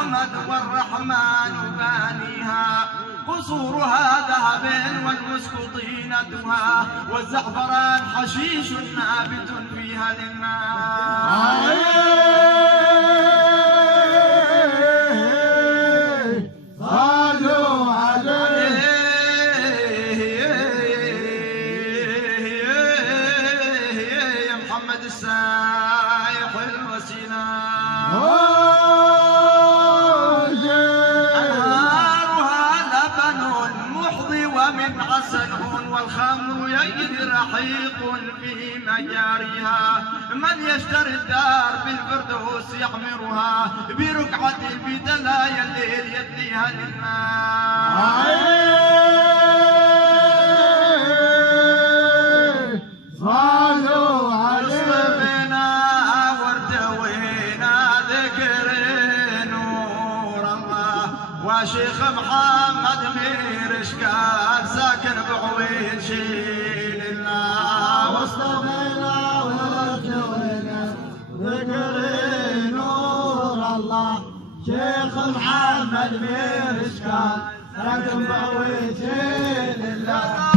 أحمد والرحمن بانيها، قصورها ذهب والمسك طينتها، والزعفران حشيش نابت فيها للناس. صلوا عليه يا محمد السايح الوسيلة. أنهارها لبن محضي ومن عسل، والخمر يجري رحيق في مجاريها. من يشتري الدار بالفردوس يحمرها، بركعة بدلايا الليل يديها للناس. صلوا عليه اصطفينا وارتوينا ذكر نور الله، وشيخ محمد مير اشكال ساكن بعوين شيل الله. واصطفينا وارتوينا ذكر نور الله، شيخ محمد مير اشكال ساكن بعوين شيل الله.